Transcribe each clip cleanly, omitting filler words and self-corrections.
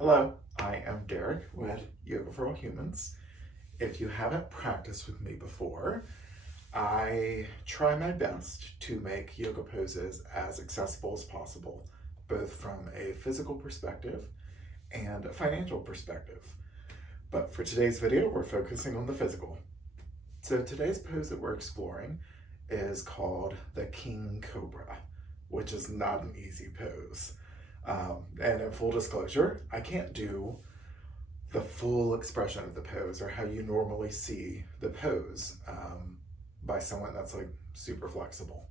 Hello, I am Derek with Yoga for All Humans. If you haven't practiced with me before, I try my best to make yoga poses as accessible as possible, both from a physical perspective and a financial perspective. But for today's video, we're focusing on the physical. So today's pose that we're exploring is called the King Cobra, which is not an easy pose. And in full disclosure, I can't do the full expression of the pose or how you normally see the pose by someone that's like super flexible.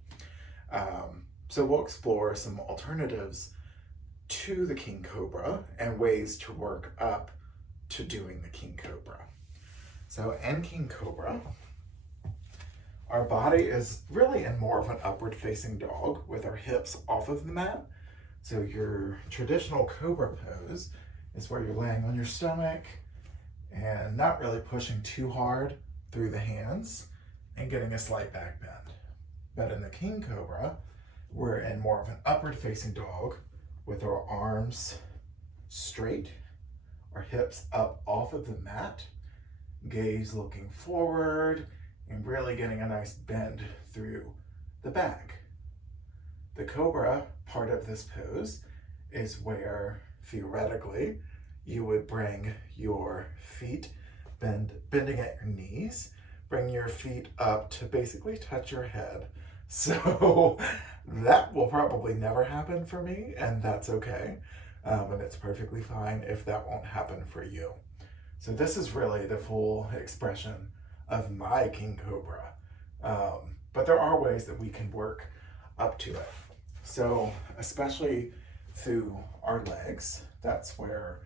So we'll explore some alternatives to the King Cobra and ways to work up to doing the King Cobra. So in King Cobra, our body is really in more of an upward facing dog with our hips off of the mat. So your traditional Cobra pose is where you're laying on your stomach and not really pushing too hard through the hands and getting a slight back bend. But in the King Cobra, we're in more of an upward facing dog with our arms straight, our hips up off of the mat, gaze looking forward, and really getting a nice bend through the back. The Cobra part of this pose is where, theoretically, you would bring your feet, bending at your knees, bring your feet up to basically touch your head. So that will probably never happen for me, and that's okay. And it's perfectly fine if that won't happen for you. So this is really the full expression of my King Cobra. But there are ways that we can work up to it. So especially through our legs, that's where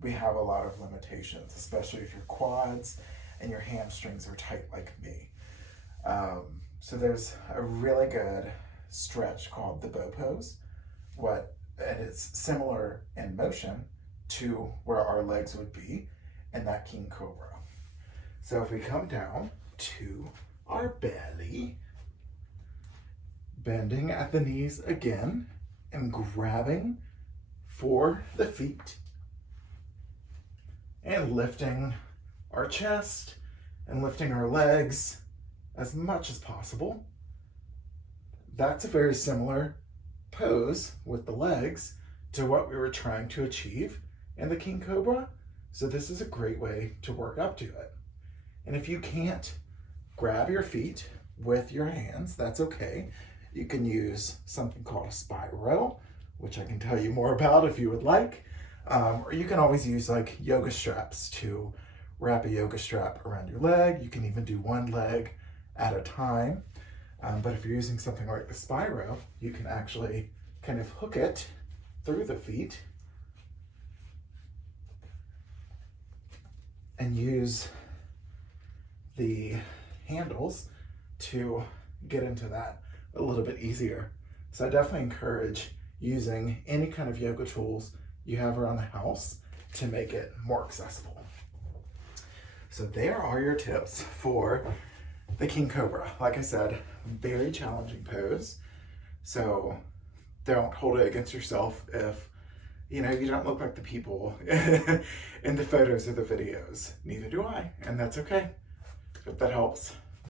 we have a lot of limitations, especially if your quads and your hamstrings are tight like me. So there's a really good stretch called the bow pose, and it's similar in motion to where our legs would be in that King Cobra. So if we come down to our belly, bending at the knees again and grabbing for the feet and lifting our chest and lifting our legs as much as possible. That's a very similar pose with the legs to what we were trying to achieve in the King Cobra. So this is a great way to work up to it. And if you can't grab your feet with your hands, that's okay. You can use something called a spiral, which I can tell you more about if you would like. Or you can always use like yoga straps to wrap a yoga strap around your leg. You can even do one leg at a time. But if you're using something like the spiral, you can actually kind of hook it through the feet and use the handles to get into that a little bit easier. So I definitely encourage using any kind of yoga tools you have around the house to make it more accessible. So there are your tips for the King Cobra. Like I said, very challenging pose. So don't hold it against yourself if you don't look like the people in the photos or the videos. Neither do I, and that's okay. Hope that helps.